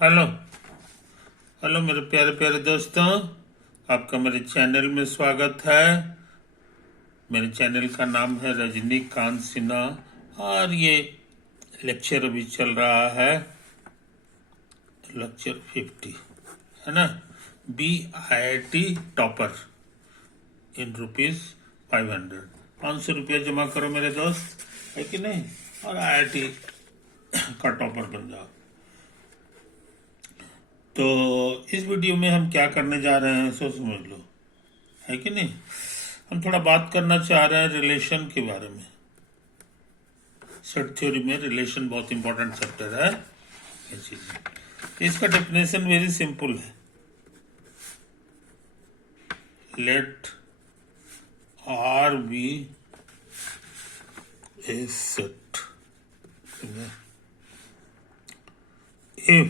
Hello hello मेरे प्यारे प्यारे दोस्तों, आपका मेरे चैनल में स्वागत है। मेरे चैनल का नाम है रजनीकांत सिन्हा और ये लेक्चर अभी चल रहा है, लेक्चर 50 है ना। BIIT topper in ₹500। 500 रुपया जमा करो मेरे दोस्त, है कि नहीं, और IIT का टॉपर बन जाओ। तो इस वीडियो में हम क्या करने जा रहे हैं सो समझ लो, है कि नहीं। हम थोड़ा बात करना चाह रहे हैं रिलेशन के बारे में। सेट थ्योरी में रिलेशन बहुत इंपॉर्टेंट चैप्टर है। ये चीज इसका डेफिनेशन वेरी सिंपल है। Let R be a set if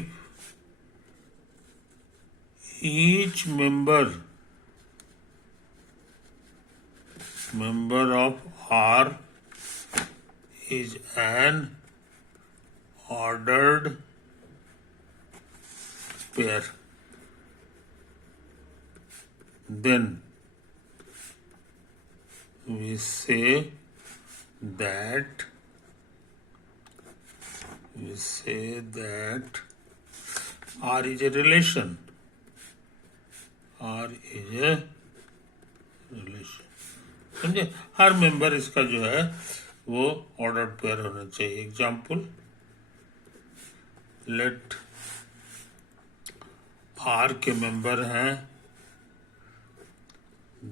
each member of R is an ordered pair, then we say that R is a relation. R is a relation, समझे। हर member इसका जो है वो ऑर्डर्ड पेयर होना चाहिए। Example, late R के member हैं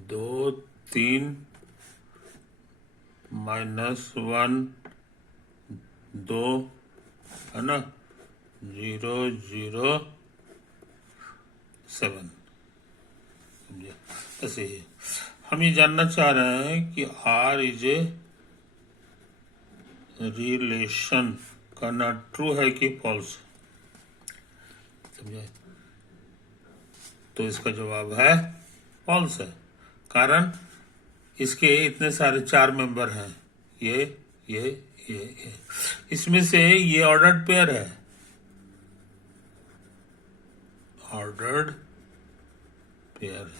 2, 3, -1, 2, है ना, 0, 0, 7। समझे। ऐसे ही हम ये जानना चाह रहे हैं कि R इज ए रिलेशन, करना ट्रू है कि फॉल्स, समझे। तो इसका जवाब है फॉल्स है। कारण इसके इतने सारे 4 मेंबर हैं, ये इसमें से ये ऑर्डर्ड पेयर है, ऑर्डर्ड पेयर,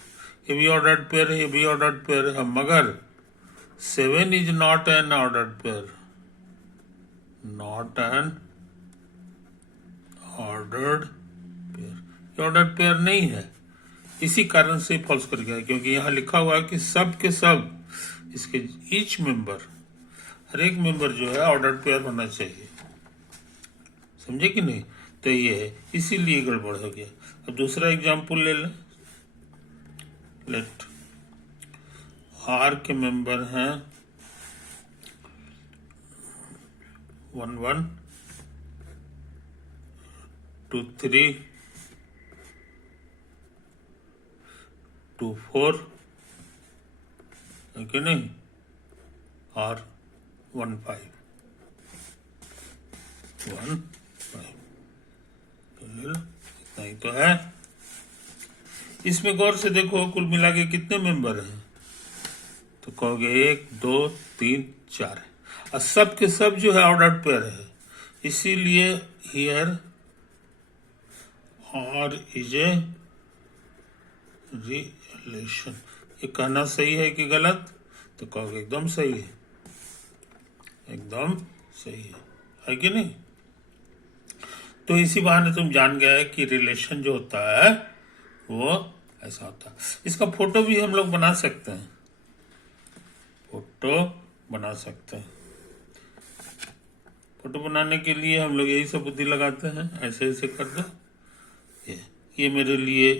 ये भी ऑर्डर्ड पेयर है, ये भी ऑर्डर्ड पेयर है। मगर 7 is not an ordered pair, not an ordered pair, ये ऑर्डर्ड पेयर नहीं है। इसी कारण से फॉल्स कर गया, क्योंकि यहां लिखा हुआ है कि सब के सब इसके ईच मेंबर, हर एक मेंबर जो है ऑर्डर्ड पेयर होना चाहिए, समझे कि नहीं। तो ये है, इसीलिए गड़बड़ हो गया। अब दूसरा एग्जांपल ले लें। लेट R के मेंबर हैं 1, 1, 2, 3, 2, 4, है कि नहीं, और 1, 5, 1, 5। इतना ही तो है। इसमें गौर से देखो, कुल मिला के कितने मेंबर हैं, तो कहोगे 1, 2, 3, 4 है, और सब के सब जो है ऑर्डर्ड पेयर है। इसीलिए here R is a relation. ये कहना सही है कि गलत, तो कहोगे एकदम सही है, एकदम सही है कि नहीं। तो इसी बहाने तुम जान गए कि रिलेशन जो होता है वो ऐसा होता है। इसका फोटो भी हम लोग बना सकते हैं, फोटो बना सकते हैं। फोटो बनाने के लिए हम लोग यही सब बुद्धि लगाते हैं, ऐसे ऐसे कर दो। ये मेरे लिए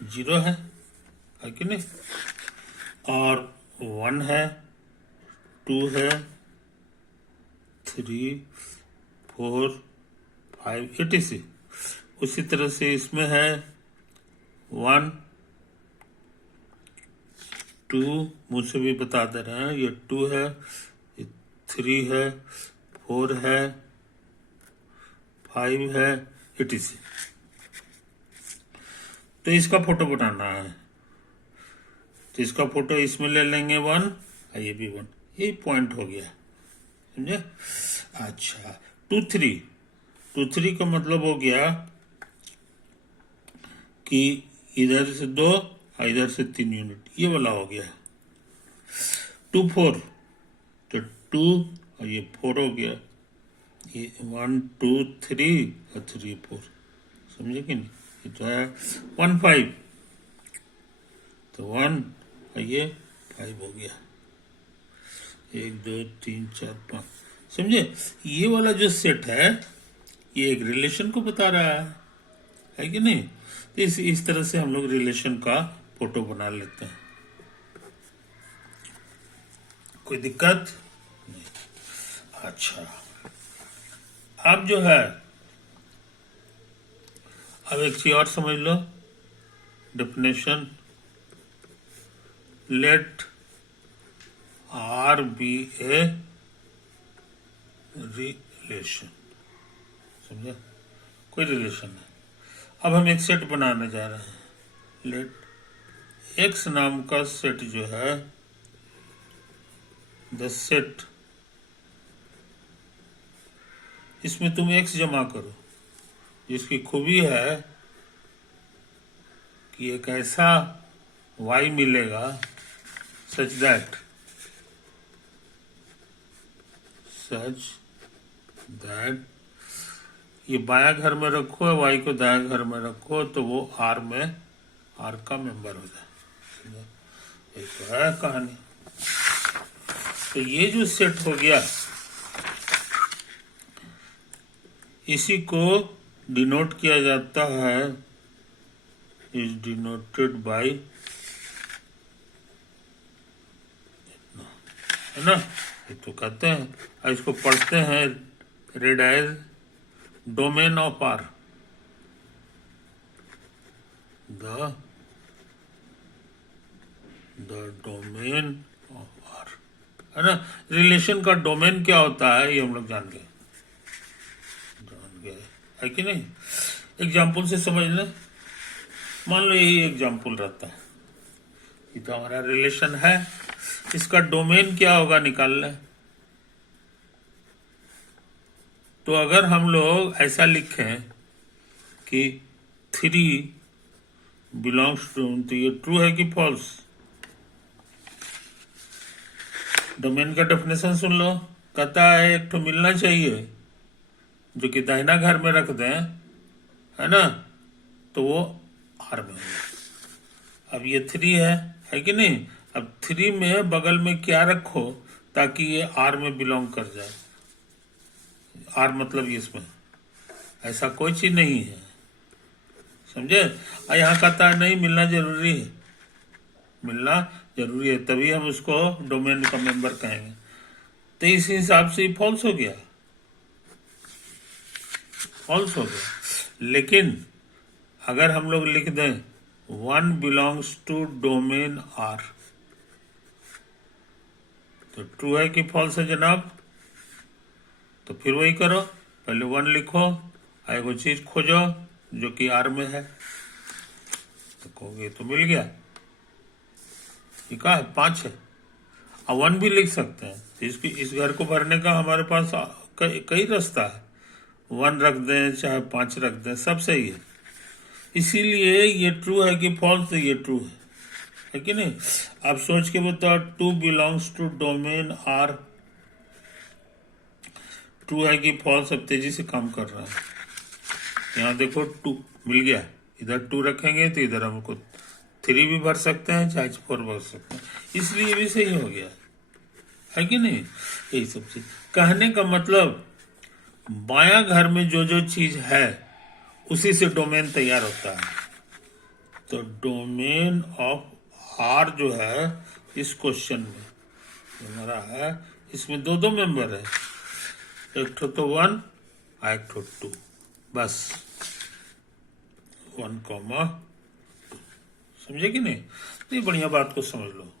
0 है कि नहीं, और 1 है, 2 है, 3, 4, 5, etc। उसी तरह से इसमें है 1, 2, मुझसे भी बता दे रहे हैं, ये 2 है, ये 3 है, 4 है, 5 है, etc। तो इसका फोटो बनाना है, तो इसका फोटो इसमें ले लेंगे 1, और ये भी 1, ये पॉइंट हो गया, समझे। अच्छा 2, 3 टू थ्री का मतलब हो गया कि इधर से 2 और इधर से 3 यूनिट, ये वाला हो गया। टू फोर तो 2 और ये 4 हो गया, ये 1 2 3 और 3 4, समझे कि नहीं? ये तो है 1 5, तो 1 और ये 5 हो गया, 1 2 3 4 5, समझे? ये वाला जो सेट है ये एक रिलेशन को बता रहा है कि नहीं? तो इस तरह से हम लोग रिलेशन का फोटो बना लेते हैं। कोई दिक्कत नहीं? अच्छा, अब जो है, अब एक चीज और समझ लो, definition, late R be a relation, समझा? कोई रिलेशन है। अब हम एक सेट बनाने जा रहे हैं, लेट एक्स नाम का सेट जो है, द सेट, इसमें तुम एक्स जमा करो, जिसकी खूबी है कि एक ऐसा वाई मिलेगा सच दैट ये बाया घर में रखो, वाई को दाया घर में रखो, तो वो आर में आर का मेंबर हो जाए। एक तो है कहानी। तो ये जो सेट हो गया, इसी को डिनोट किया जाता है, इज डिनोटेड बाय, है ना? ये तो कहते हैं, और इसको पढ़ते हैं read as domain of R, the domain of R, है ना? रिलेशन का डोमेन क्या होता है ये हम लोग जान गए है कि नहीं? एग्जाम्पल से समझ लें। मान लो यही एग्जाम्पल रहता है, ये तो हमारा रिलेशन है, इसका डोमेन क्या होगा निकाल लें। तो अगर हम लोग ऐसा लिखें कि 3 बिलोंग्स टू, तो ये ट्रू है कि फॉल्स? डोमेन का डेफिनेशन सुन लो, कहता है एक तो मिलना चाहिए जो कि दाहिना घर में रख दें, है ना, तो वो आर में होगा। अब ये 3 है कि नहीं? अब 3 में बगल में क्या रखो ताकि ये आर में बिलोंग कर जाए? आर मतलब इसमें ऐसा कोई चीज नहीं है, समझे? और यहाँ कहता है नहीं, मिलना जरूरी है, मिलना जरूरी है, तभी हम उसको डोमेन का मेंबर कहेंगे। तो इस हिसाब से फॉल्स हो गया, फॉल्स हो गया। लेकिन अगर हम लोग लिख दें 1 बिलोंग्स टू डोमेन आर, तो ट्रू है कि फॉल्स है जनाब? तो फिर वही करो, पहले 1 लिखो, एगो चीज खोजो जो कि आर में है, तो कहोगे तो मिल गया, ठीक है, 5 है। और 1 भी लिख सकते हैं, इस घर को भरने का हमारे पास कई रास्ता है, 1 रख दें चाहे 5 रख दें, सब सही है। इसीलिए ये ट्रू है कि फॉल्स? तो ये ट्रू है कि नहीं? आप सोच के बताओ, 2 belongs to domain R, true है कि फॉल्स? अब तेजी से काम कर रहा है। यहाँ देखो 2 मिल गया, इधर 2 रखेंगे तो इधर हमको 3 भी भर सकते हैं, चाहे 4 भर सकते हैं, इसलिए भी सही हो गया, है कि नहीं? यही सब चीज कहने का मतलब, बाया घर में जो जो चीज है उसी से डोमेन तैयार होता है। तो डोमेन ऑफ आर जो है इस क्वेश्चन में हमारा है, इसमें 2 मेंबर है, एक तो 1 एक तो 2, बस 1, समझे कि नहीं? तो ये बढ़िया बात को समझ लो,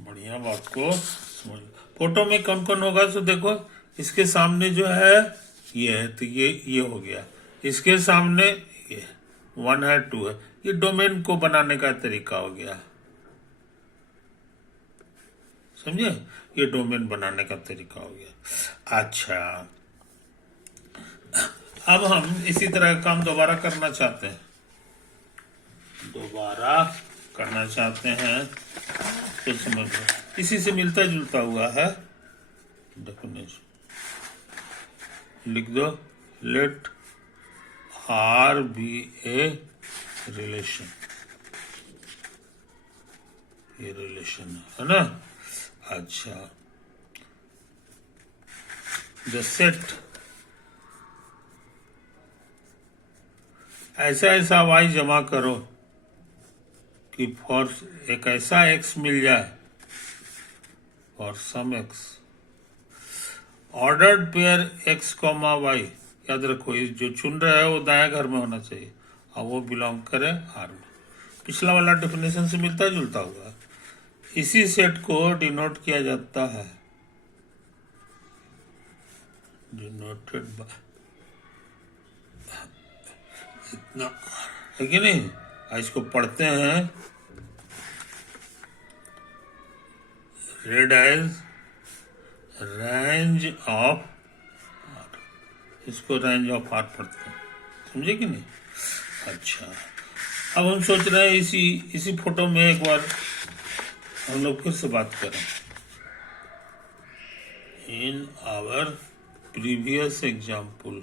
बढ़िया बात को समझ लो। फोटो में कौन कौन होगा तो देखो, इसके सामने जो है ये है, तो ये हो गया, इसके सामने ये 1 है 2 है, ये डोमेन को बनाने का तरीका हो गया, समझे? ये डोमेन बनाने का तरीका हो गया। अच्छा, अब हम इसी तरह का काम दोबारा करना चाहते हैं, तो समझ लो इसी से मिलता जुलता हुआ है डेफिनेशन। लिख दो, late R be a relation, ये रिलेशन है ना। अच्छा, द सेट ऐसा ऐसा वाई जमा करो कि फॉर एक ऐसा एक्स मिल जाए, for some x ordered pair x comma y. याद रखो, ये जो चुन रहा है वो दाया घर में होना चाहिए और वो बिलोंग करे आर में। पिछला वाला डेफिनेशन से मिलता जुलता हुआ। इसी सेट को डिनोट किया जाता है, डिनोटेड बाय, इतना है कि नहीं। इसको पढ़ते हैं read as range of R, इसको रेंज ऑफ आर पढ़ते हैं, समझे कि नहीं। अच्छा, अब हम सोच रहे हैं इसी फोटो में एक बार हम लोग फिर से बात करें। इन आवर प्रीवियस एग्जाम्पल,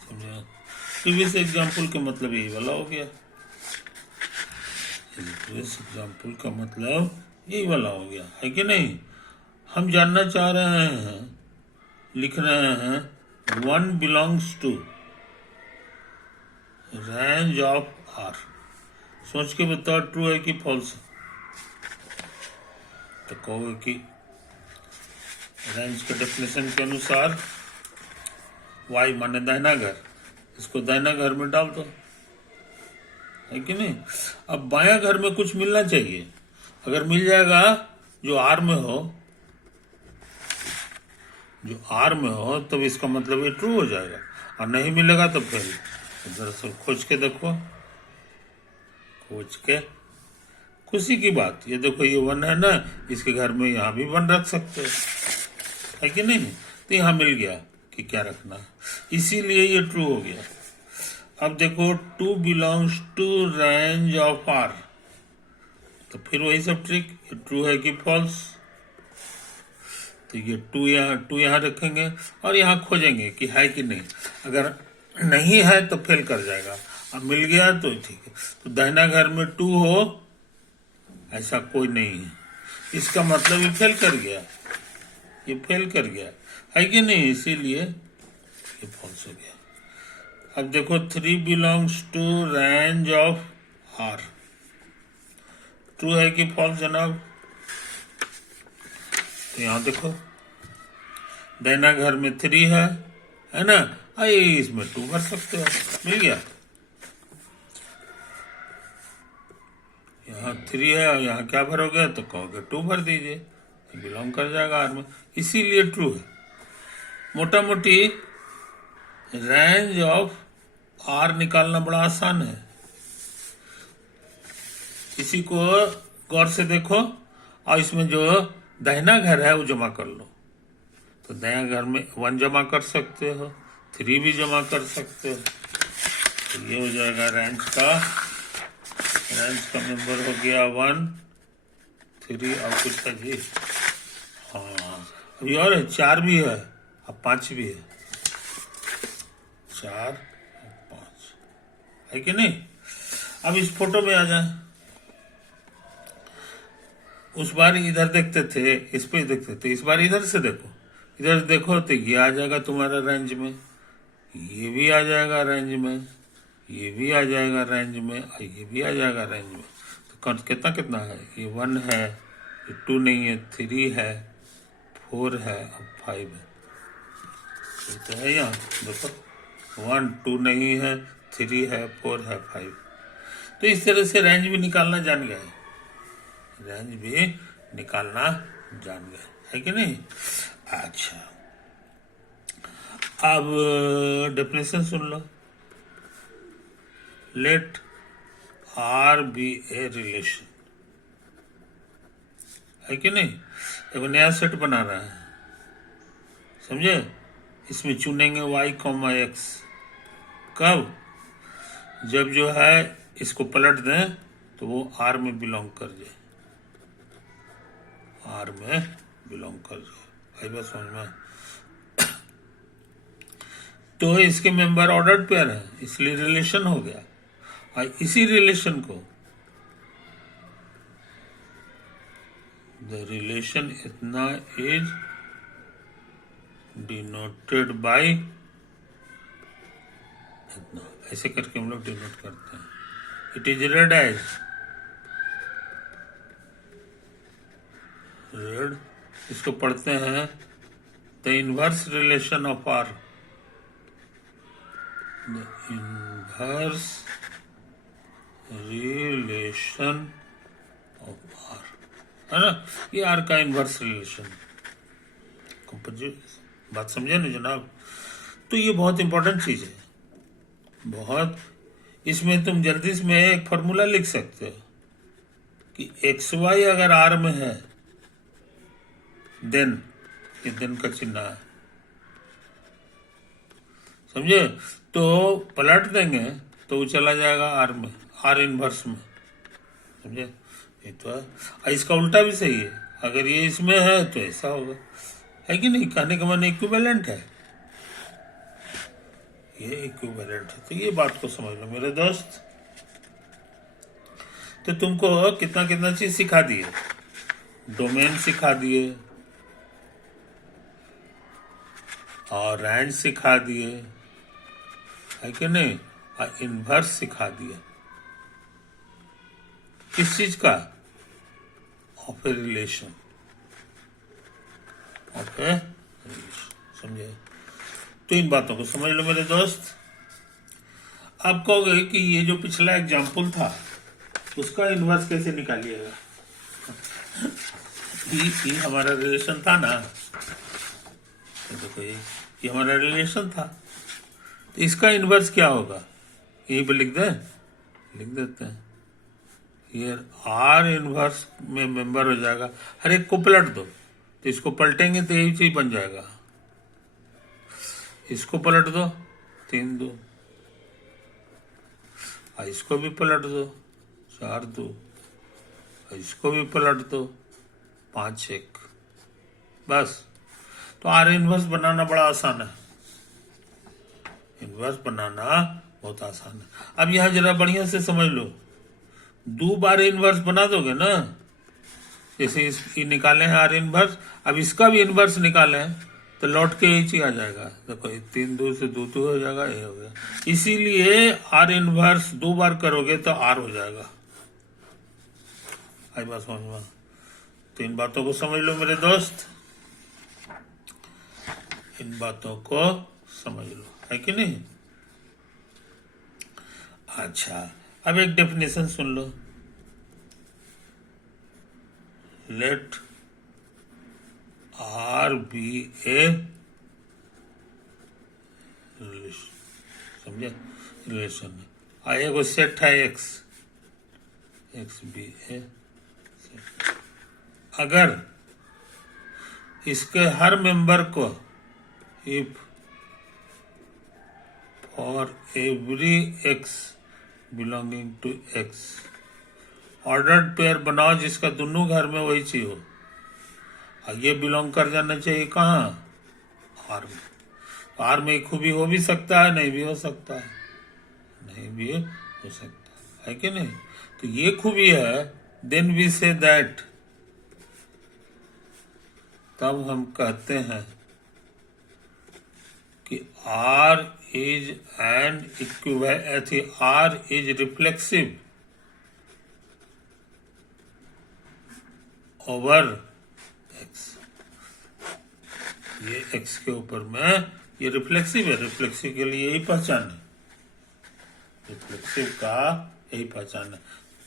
समझे, प्रीवियस एग्जाम्पल का मतलब यही वाला हो गया, प्रीवियस एग्जाम्पल का मतलब यही वाला हो गया, है कि नहीं। हम जानना चाह रहे हैं, लिख रहे हैं, one belongs to range of R. सोच के बताओ ट्रू है कि फॉल्स है। तो कहोगे कि रेंज के डेफिनेशन के अनुसार वाई माने दाहिना घर, इसको दाहिना घर में डाल दो, है कि नहीं। अब बाया घर में कुछ मिलना चाहिए, अगर मिल जाएगा जो आर में हो, तब इसका मतलब ये ट्रू हो जाएगा, और नहीं मिलेगा तो फिर दरअसल खोज के देखो, खुशी की बात, ये देखो ये वन है ना, इसके घर में यहाँ भी वन रख सकते है कि नहीं। तो यहाँ मिल गया कि क्या रखना, इसीलिए ये ट्रू हो गया। अब देखो, two belongs to range of R, तो फिर वही सब ट्रिक, ये ट्रू है कि फॉल्स। तो ये टू यहाँ रखेंगे और यहाँ खोजेंगे कि है कि नहीं। अगर नहीं है तो फेल कर जाएगा, अब मिल गया तो ठीक है। तो दाहिना घर में टू हो ऐसा कोई नहीं है, इसका मतलब ये फेल कर गया, है कि नहीं, इसीलिए ये फॉल्स हो गया। अब देखो, three belongs to range of R, true है कि फॉल्स जनाब। तो यहाँ देखो, दाहिना घर में थ्री है ना, आइए इसमें टू भर सकते हो, मिल गया। यहाँ थ्री है और यहाँ क्या भरोगे, तो कहोगे टू भर दीजिए, बिलोंग कर जाएगा आर में, इसीलिए ट्रू है। मोटा मोटी रेंज ऑफ आर निकालना बड़ा आसान है। इसी को गौर से देखो और इसमें जो दाहिना घर है वो जमा कर लो। तो दाहिना घर में वन जमा कर सकते हो, थ्री भी जमा कर सकते हो, तो ये हो जाएगा रेंज का मेंबर हो गया 1 3 और कुछ है जी, हाँ अभी और है, 4 भी है, अब 5 भी है, 4 5 है कि नहीं। अब इस फोटो में आ जाए, उस बार इधर देखते थे, इस पे देखते थे, इस बार इधर से देखो, इधर देखो तो ये आ जाएगा तुम्हारा रेंज में, ये भी आ जाएगा रेंज में, ये भी आ जाएगा रेंज में, और ये भी आ जाएगा रेंज में। तो कितना कितना है, ये 1 है, ये 2 नहीं है, 3 है, 4 है, अब 5 है, तो है यहाँ देखो 1 2 नहीं है, 3 है, 4 है, 5। तो इस तरह से रेंज भी निकालना जान गए, है कि नहीं। अच्छा, अब डेफिनेशन सुन लो, let R be a relation, है कि नहीं। एक नया सेट बना रहा है, समझे। इसमें चुनेंगे y, x। कब? जब जो है इसको पलट दें तो वो R में बिलोंग कर जाए, R में बिलोंग कर जाए। आई बात समझ में? तो इसके मेंबर ऑर्डर्ड पेयर है, इसलिए रिलेशन हो गया। और इसी रिलेशन को द रिलेशन इतना इज डिनोटेड बाय इतना, ऐसे करके हम लोग डिनोट करते हैं। It is read as read. इसको पढ़ते हैं the inverse relation of R, the inverse relation of R, है ना। ये आर का इनवर्स रिलेशन, बात समझे ना जनाब। तो ये बहुत इंपॉर्टेंट चीज है, बहुत। इसमें तुम जल्दी से में एक फॉर्मूला लिख सकते हो कि एक्स वाई अगर आर में है देन, ये देन का चिन्ह है, समझे। तो पलट देंगे तो वो चला जाएगा आर में, आर इनवर्स में, समझे। ये तो है। इसका उल्टा भी सही है, अगर ये इसमें है तो ऐसा होगा, है कि नहीं। कहने का मन इक्विवेलेंट है, ये इक्विवेलेंट है। तो ये बात को समझ लो मेरे दोस्त। तो तुमको कितना कितना चीज सिखा दिए, डोमेन सिखा दिए और रैंड सिखा दिए, है कि नहीं, और इनवर्स सिखा दिए। किस चीज का? Of a relation, of A relation, समझे। तो इन बातों को समझ लो मेरे दोस्त। आप कहोगे कि ये जो पिछला एग्जाम्पल था उसका इनवर्स कैसे निकालिएगा? ये हमारा रिलेशन था ना, देखो ये हमारा रिलेशन था, तो इसका इनवर्स क्या होगा? यही पे लिख देते हैं। ये आर इनवर्स में मेंबर हो जाएगा। हर एक को पलट दो, तो इसको पलटेंगे तो यही चीज बन जाएगा। इसको पलट दो 3 2, और इसको भी पलट दो 4 2, और इसको भी पलट दो 5 1, बस। तो आर इनवर्स बनाना बड़ा आसान है, इनवर्स बनाना बहुत आसान है। अब यहां जरा बढ़िया से समझ लो, 2 बार इनवर्स बना दोगे ना, जैसे ये निकाले हैं आर इनवर्स, अब इसका भी इनवर्स निकाले हैं तो लौट के यही चीज आ जाएगा। देखो 3 2 से 2 2 हो जाएगा, ये हो गया। इसीलिए आर इनवर्स 2 बार करोगे तो आर हो जाएगा। आई बात समझ में? तो इन बातों को समझ लो मेरे दोस्त, इन बातों को समझ लो, है कि नहीं। अच्छा, अब एक डेफिनेशन सुन लो। Let R be a relation, समझे, रिलेशन है। एगो सेट है X, X be a set. अगर इसके हर मेंबर को if for every x belonging to X, ordered pair बनाओ जिसका दोनों घर में वही चीज हो, और ये बिलोंग कर जाना चाहिए कहाँ? आर में। आर में खूबी हो भी सकता है, नहीं भी हो सकता है, नहीं भी हो सकता है कि नहीं। तो ये खूबी है, देन वी से दैट, तब हम कहते हैं कि R is an equivalent, R is reflexive over X. ये एक्स के ऊपर में ये रिफ्लेक्सिव है, रिफ्लेक्सिव के लिए यही पहचान है, रिफ्लेक्सिव का यही पहचान है।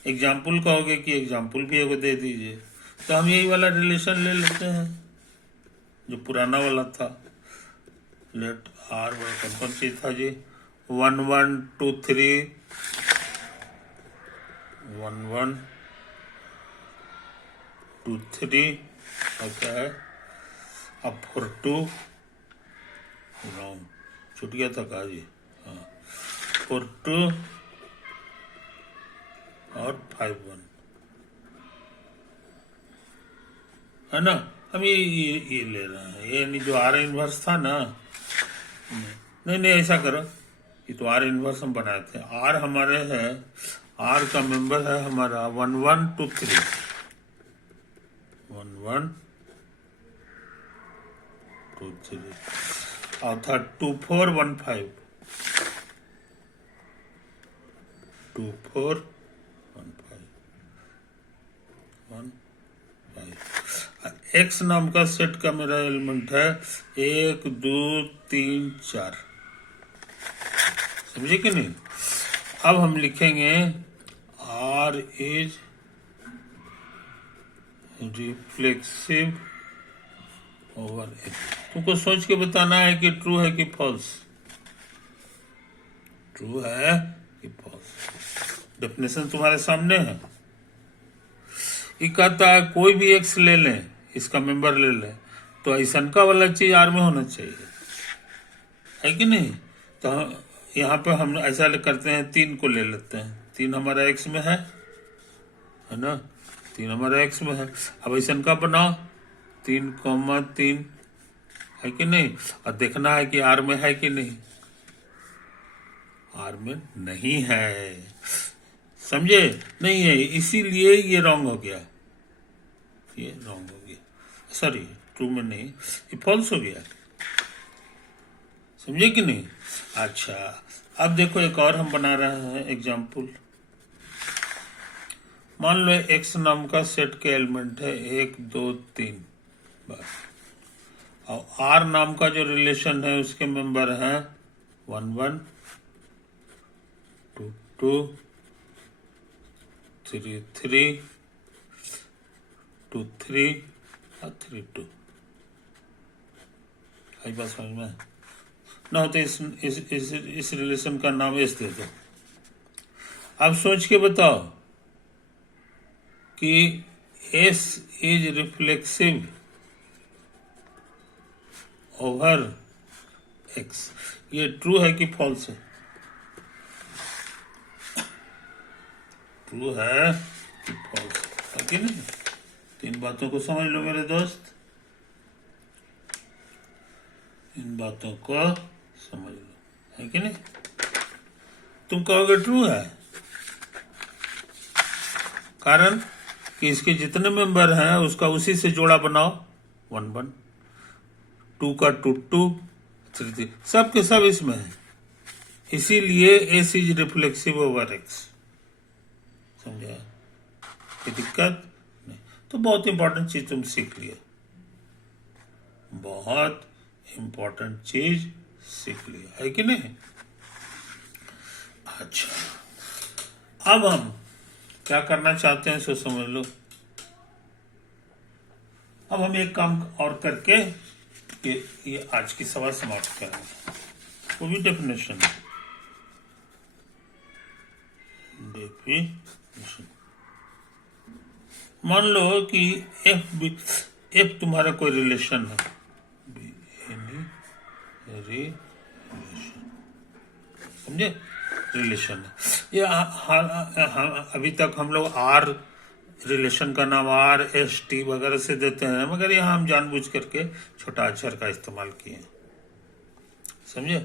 एग्जाम्पल कहोगे कि एग्जाम्पल भी एगो दे दीजिए, तो हम यही वाला रिलेशन ले लेते हैं जो पुराना वाला था। लेट आर कौन चीज था जी? 1 1 2 3, 1 1 2 3, और क्या है, अब फॉर टू, रॉन्ग, छूट गया था कहा जी, हाँ, फॉर टू और 5-1 है ना। हम ये ले रहे हैं, ये नहीं जो आर इनवर्स था ना, नहीं नहीं ऐसा करो, ये तो आर इनवर्स हम बनाए थे, आर हमारे है, आर का मेंबर है हमारा 1 1 2 3, 1 1 2 3 और था 2 4 1 5, 2 4 1 5 1 5। एक्स नाम का सेट का मेरा एलिमेंट है 1 2 3 4, समझे कि नहीं। अब हम लिखेंगे R is reflexive over X. तुमको सोच के बताना है कि ट्रू है कि फॉल्स, ट्रू है कि फॉल्स। डेफिनेशन तुम्हारे सामने है। ये कहता है कोई भी एक्स ले लें, इसका मेंबर ले लें, तो ऐसा का वाला चीज आर में होना चाहिए, है कि नहीं। तो यहाँ पे हम ऐसा करते हैं, 3 को ले लेते हैं, 3 हमारा एक्स में है ना, 3 हमारा एक्स में है। अब ऐसा का बनाओ 3,3, है कि नहीं, और देखना है कि आर में है कि नहीं, आर में नहीं है, समझे, नहीं है, इसीलिए ये रॉन्ग हो गया, ये रॉन्ग हो गया, सॉरी ट्रू में नहीं, ये फॉल्स हो गया, समझे कि नहीं। अच्छा, अब देखो एक और हम बना रहे हैं एग्जाम्पल। मान लो एक्स नाम का सेट के एलिमेंट है 1 2 3 बस, और आर नाम का जो रिलेशन है उसके मेंबर हैं 1 1 2 2 3 3 2 3 और 3 2। आई बात समझ में ना हो तो इस रिलेशन का नाम एस दे दो। अब सोच के बताओ कि S is reflexive over X, ये ट्रू है कि फॉल्स है, ट्रू है कि फॉल्स है कि नहीं। 3 बातों को समझ लो मेरे दोस्त, इन बातों को समझ लो, है कि नहीं। तुम कहोगे ट्रू है, कारण कि इसके जितने मेंबर हैं उसका उसी से जोड़ा बनाओ, 1 1, 2 का 2 2 3 3, सब के सब इसमें है, इसीलिए S is reflexive over x, समझा, कोई दिक्कत नहीं। तो बहुत इंपॉर्टेंट चीज तुम सीख लिया, बहुत इंपॉर्टेंट चीज सीख लिया, है कि नहीं। अच्छा, अब हम क्या करना चाहते हैं सो समझ लो। अब हम एक काम और करके ये आज की सवाल समाप्त करेंगे, वो भी डेफिनेशन है, डेफिनेशन। मान लो कि एफ तुम्हारा कोई रिलेशन है, समझे, रिलेशन है ये अभी तक हम लोग आर रिलेशन का नाम आर एस टी वगैरह से देते हैं, मगर यहाँ हम जानबूझ करके छोटा अक्षर का इस्तेमाल किए, समझे।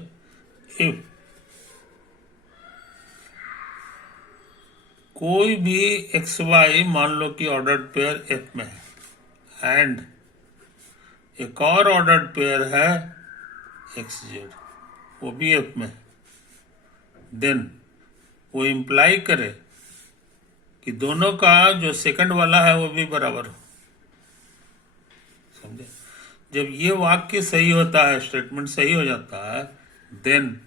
इफ कोई भी एक्स वाई मान लो कि ऑर्डर्ड पेयर एफ में है, एंड एक और ऑर्डर्ड पेयर है एक्स जेड, वो भी एफ में, देन वो इम्प्लाई करे कि दोनों का जो सेकंड वाला है वो भी बराबर हो, समझे। जब ये वाक्य सही होता है, स्टेटमेंट सही हो जाता है, then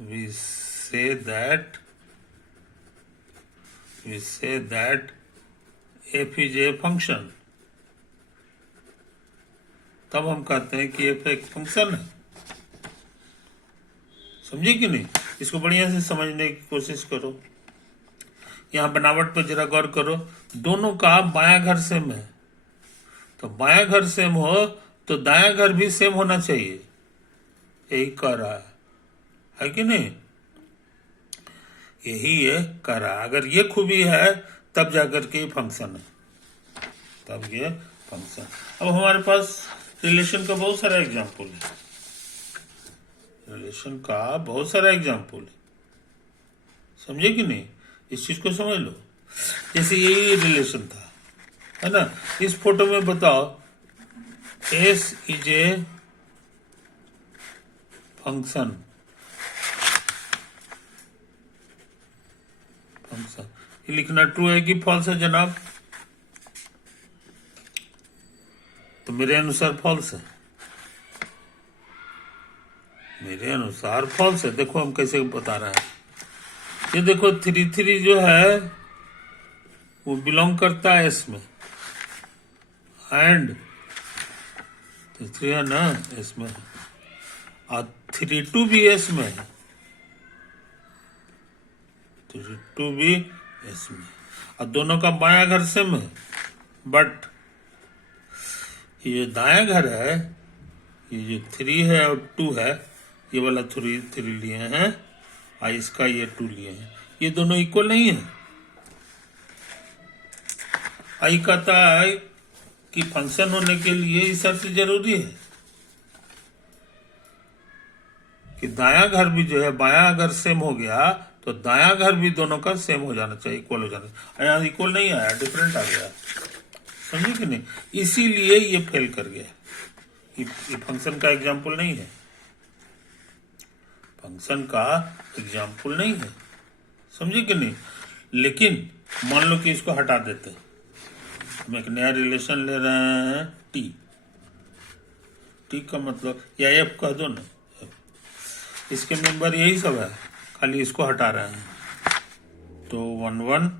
we say that F is a function, तब हम कहते हैं कि एफ एक फंक्शन है, समझे कि नहीं। इसको बढ़िया से समझने की कोशिश करो। यहाँ बनावट पर जरा गौर करो, दोनों का बायां घर सेम है, तो बायां घर सेम हो तो दायां घर भी सेम होना चाहिए, यही कह रहा है कि नहीं? यही ये कह रहा है। अगर ये खूबी है तब जाकर के फंक्शन है, तब ये फंक्शन। अब हमारे पास रिलेशन का बहुत सारा एग्जाम्पल है, रिलेशन का बहुत सारा एग्जाम्पल है, समझे कि नहीं? इस चीज को समझ लो। जैसे यही रिलेशन था, है ना? इस फोटो में बताओ S is a function, function ये लिखना ट्रू है कि फॉल्स है जनाब? तो मेरे अनुसार फॉल्स है, मेरे अनुसार फॉल्स है। देखो हम कैसे बता रहे हैं। ये देखो 3 जो है वो बिलोंग करता है एस में, एंड 3 है ना एस में, और 3 भी एस में है, 3 भी एस में, और दोनों का बायां घर सेम है। बट ये दायां घर है, ये जो 3 है और 2 है, ये वाला 3 लिए हैं और इसका ये 2 लिए हैं, ये दोनों इक्वल नहीं है। आई कहता है कि फंक्शन होने के लिए इस शर्त जरूरी है कि दायां घर भी जो है बायां अगर सेम हो गया तो दायां घर भी दोनों का सेम हो जाना चाहिए, इक्वल हो जाना चाहिए। यहाँ इक्वल नहीं आया, डिफरेंट आ गया, समझे कि नहीं? इसीलिए ये फेल कर गया। ये फंक्शन का एग्जाम्पल नहीं है, फंक्शन का एग्जाम्पल नहीं है, समझे कि नहीं? लेकिन मान लो कि इसको हटा देते हैं, हम एक नया रिलेशन ले रहे हैं टी का मतलब या एफ कह दो ना, इसके मेंबर यही सब है, खाली इसको हटा रहे हैं। तो 1 1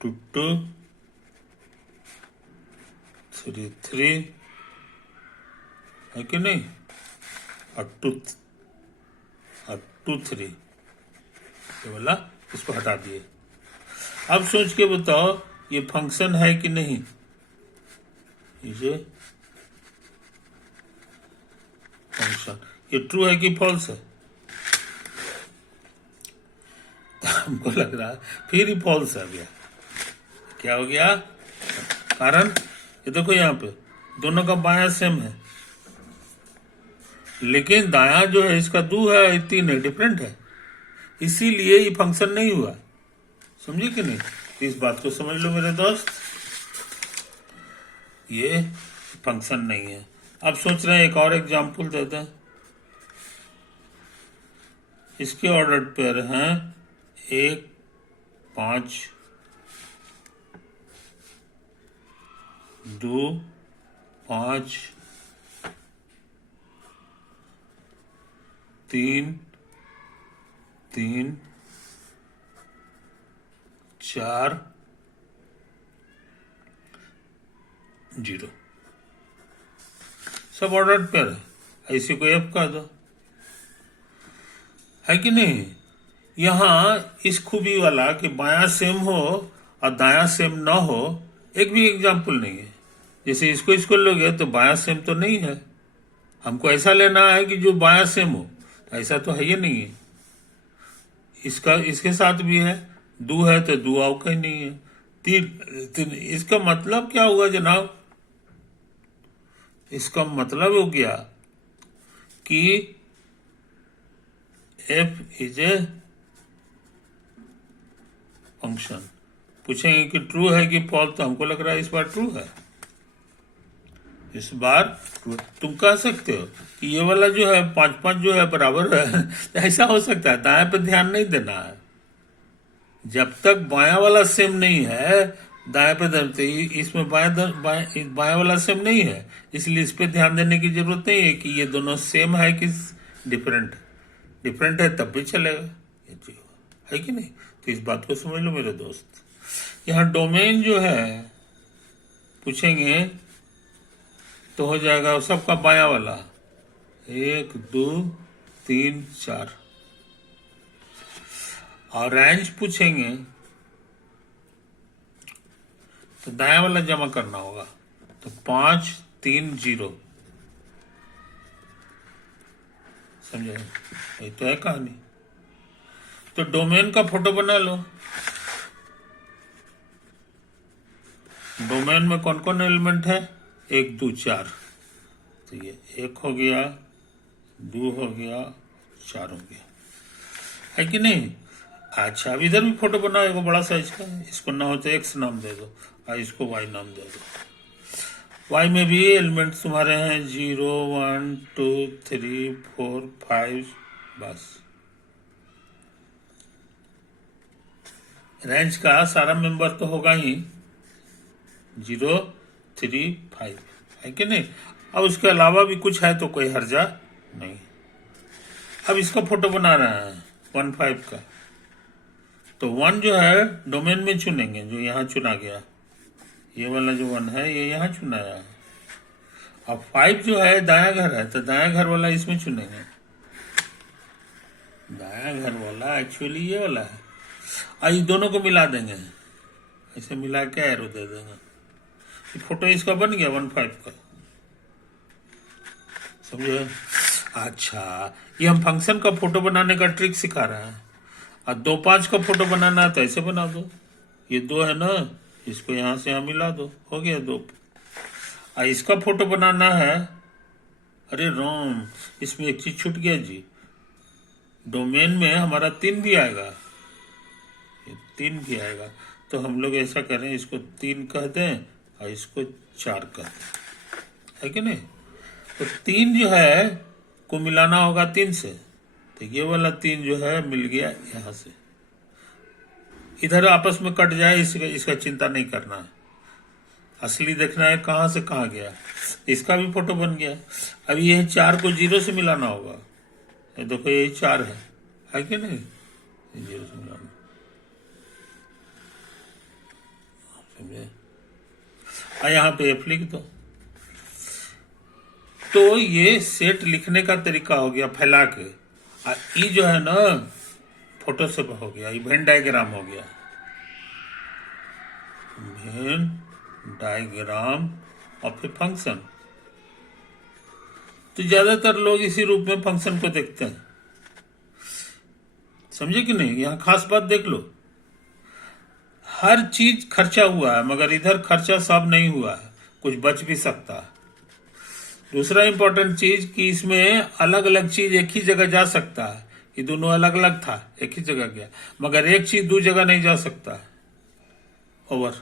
2 2 3 3 है कि नहीं, और 2 3 ये वाला इसको हटा दिए। अब सोच के बताओ ये फंक्शन है कि नहीं? ये फंक्शन, ये ट्रू है कि फॉल्स है? हमको लग रहा है फिर ही फॉल्स आ गया। क्या हो गया? कारण ये देखो यहाँ पे दोनों का बायां सेम है, लेकिन दायां जो है इसका 2 है 3 है, डिफरेंट है, इसीलिए ये फंक्शन नहीं हुआ, समझे कि नहीं? तो इस बात को समझ लो मेरे दोस्त, ये फंक्शन नहीं है। अब सोच रहे हैं एक और एग्जाम्पल देते हैं। इसके ऑर्डर पेयर हैं 1 5 2 5 3 3 4 0, सब ऑर्डर पेयर है, इसी को एफ कह दो, है कि नहीं? यहां इस खूबी वाला कि बायां सेम हो और दायां सेम ना हो, एक भी एग्जाम्पल नहीं है। जैसे इसको लोगे तो बायां सेम तो नहीं है, हमको ऐसा लेना है कि जो बायां सेम हो, ऐसा तो है ही नहीं है। इसका इसके साथ भी है, 2 है तो 2 आओ कहीं नहीं है, 3 इसका मतलब क्या हुआ जनाब? इसका मतलब हो गया कि एफ इज ए फंक्शन। पूछेंगे कि ट्रू है कि फॉल्स, तो हमको लग रहा है इस बार ट्रू है, इस बार तुम कह सकते हो कि ये वाला जो है 5 5 जो है बराबर है। ऐसा हो सकता है, दाएं पे ध्यान नहीं देना है, जब तक बायां वाला सेम नहीं है दाएं पे ध्यान, इसमें बायां वाला सेम नहीं है, इसलिए इस पे ध्यान देने की जरूरत नहीं है कि ये दोनों सेम है कि डिफरेंट। डिफरेंट है तब भी चलेगा, ये चीज है कि नहीं? तो इस बात को समझ लो मेरे दोस्त। यहाँ डोमेन जो है पूछेंगे तो हो जाएगा सबका बायां वाला 1 2 3 4, और रेंज पूछेंगे तो दाया वाला जमा करना होगा। तो 5 3 0, समझे? ये तो है कहानी। तो डोमेन का फोटो बना लो। डोमेन में कौन कौन एलिमेंट है? 1 2 4। तो ये 1 हो गया, 2 हो गया, 4 हो गया, है कि नहीं? अच्छा, अब इधर भी फोटो बनाओ एगो बड़ा साइज का। इसको ना हो तो एक्स नाम दे दो और इसको वाई नाम दे दो। वाई में भी एलिमेंट तुम्हारे हैं 0 1 2 3 4 5, बस। रेंज का सारा मेंबर तो होगा ही 0 3 5, है कि नहीं? अब उसके अलावा भी कुछ है तो कोई हर्जा नहीं। अब इसका फोटो बना रहे हैं 1 5 का। तो 1 जो है डोमेन में चुनेंगे, जो यहाँ चुना गया, ये वाला जो 1 है ये यहाँ चुनाया है। अब 5 जो है दाया घर है, तो दाया घर वाला इसमें चुनेंगे। दाया घर वाला एक्चुअली ये वाला है, और ये दोनों को मिला देंगे, ऐसे मिला के एरो दे देंगे। फोटो इसका बन गया 1 5 का, समझे? अच्छा, ये हम फंक्शन का फोटो बनाने का ट्रिक सिखा रहे हैं। और 2 5 का फोटो बनाना है तो ऐसे बना दो। ये 2 है ना, इसको यहां से यहां मिला दो, हो गया 2। और इसका फोटो बनाना है, अरे राम, इसमें एक चीज छूट गया जी। डोमेन में हमारा 3 भी आएगा, ये 3 भी आएगा। तो हम लोग ऐसा करें, इसको 3 कह दें और इसको 4 कह दें, है कि नहीं? तो 3 जो है को मिलाना होगा 3 से। तो ये वाला 3 जो है मिल गया यहां से। इधर आपस में कट जाए इसका चिंता नहीं करना है, असली देखना है कहां से कहां गया। इसका भी फोटो बन गया। अब ये 4 को 0 से मिलाना होगा। ये देखो ये 4 है कि नहीं? 0 से मिलाना, समझे? यहाँ पे F लिख दो। तो ये सेट लिखने का तरीका हो गया फैला के। ई जो है ना फोटो से हो गया, ये वेन डायग्राम हो गया, Venn diagram of a function. तो ज्यादातर लोग इसी रूप में फंक्शन को देखते हैं, समझे कि नहीं? यहां खास बात देख लो, हर चीज खर्चा हुआ है, मगर इधर खर्चा सब नहीं हुआ है, कुछ बच भी सकता है। दूसरा इंपॉर्टेंट चीज कि इसमें अलग अलग चीज एक ही जगह जा सकता है। ये दोनों अलग अलग था, एक ही जगह गया, मगर एक चीज 2 जगह नहीं जा सकता। ओवर।